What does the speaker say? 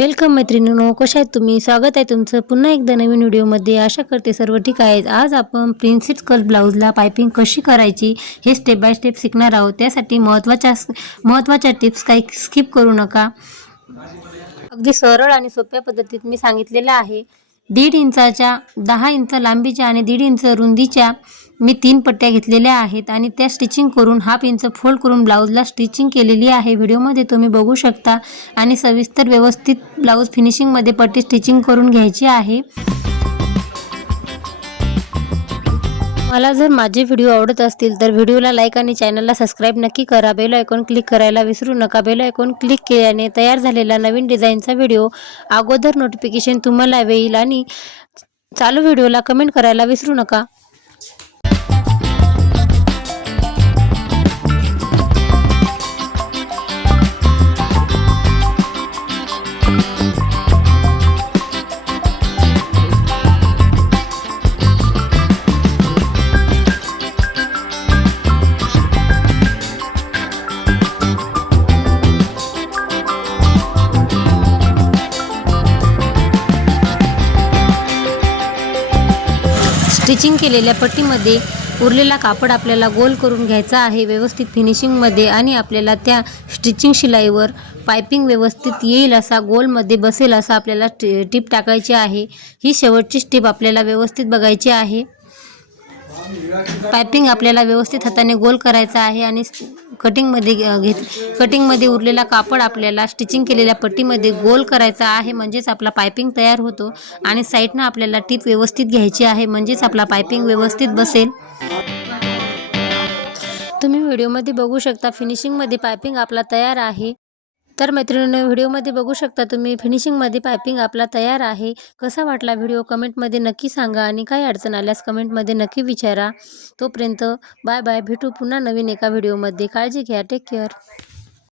Welcome मैत्रिणींनो कशा आहेत तुम्ही? स्वागत आहे तुमचं पुन्हा एकदा नवीन व्हिडिओमध्ये. आशा करते सर्व ठीक आहेत. आज आपण प्रिन्सेस कल ब्लाऊजला पायपिंग कशी करायची हे स्टेप बाय स्टेप शिकणार आहोत. त्यासाठी महत्त्वाच्या महत्त्वाच्या टिप्स काही स्किप करू नका. अगदी सरळ आणि सोप्या पद्धतीत मी सांगितलेलं आहे. दीड इंचाच्या दहा इंच लांबीच्या आणि दीड इंच रुंदीच्या मी तीन पट्ट्या घेतलेल्या आहेत आणि त्या स्टिचिंग करून हाफ इंच फोल्ड करून ब्लाऊजला स्टिचिंग केलेली आहे. व्हिडिओमध्ये तुम्ही बघू शकता. आणि सविस्तर व्यवस्थित ब्लाऊज फिनिशिंगमध्ये पट्टी स्टिचिंग करून घ्यायची आहे. मला जर माझे व्हिडिओ आवडत असतील तर व्हिडिओला लाईक आणि चॅनलला सबस्क्राईब नक्की करा. बेल आयकॉन क्लिक करायला विसरू नका. बेल आयकॉन क्लिक केल्याने तयार झालेला नवीन डिझाईनचा व्हिडिओ अगोदर नोटिफिकेशन तुम्हाला येईल आणि चालू व्हिडिओला कमेंट करायला विसरू नका. स्टिचिंग केलेल्या पट्टीमध्ये उरलेला कापड आपल्याला गोल करून घ्यायचा आहे. व्यवस्थित फिनिशिंगमध्ये आणि आपल्याला त्या स्टिचिंग शिलाईवर पायपिंग व्यवस्थित येईल असा गोलमध्ये बसेल असा आपल्याला टी- टीप टाकायची आहे. ही शेवटची स्टेप आपल्याला व्यवस्थित बघायची आहे. पायपिंग आपल्याला व्यवस्थित हाताने गोल करायचा आहे आणि कटिंगमध्ये घेत कटिंगमध्ये उरलेला कापड आपल्याला स्टिचिंग केलेल्या पट्टीमध्ये गोल करायचा आहे. म्हणजेच आपला पायपिंग तयार होतो आणि साईडनं आपल्याला टीप व्यवस्थित घ्यायची आहे. म्हणजेच आपला पायपिंग व्यवस्थित बसेल. तुम्ही व्हिडिओमध्ये बघू शकता फिनिशिंगमध्ये पायपिंग आपला तयार आहे. तर मैत्रिणींनो व्हिडिओमध्ये बघू शकता तुम्ही फिनिशिंगमध्ये पायपिंग आपला तयार आहे. कसा वाटला व्हिडिओ? कमेंटमध्ये नक्की सांगा आणि काही अडचण आल्यास कमेंटमध्ये नक्की विचारा. तोपर्यंत बाय बाय. भेटू पुन्हा नवीन एका व्हिडिओमध्ये. काळजी घ्या. Take care.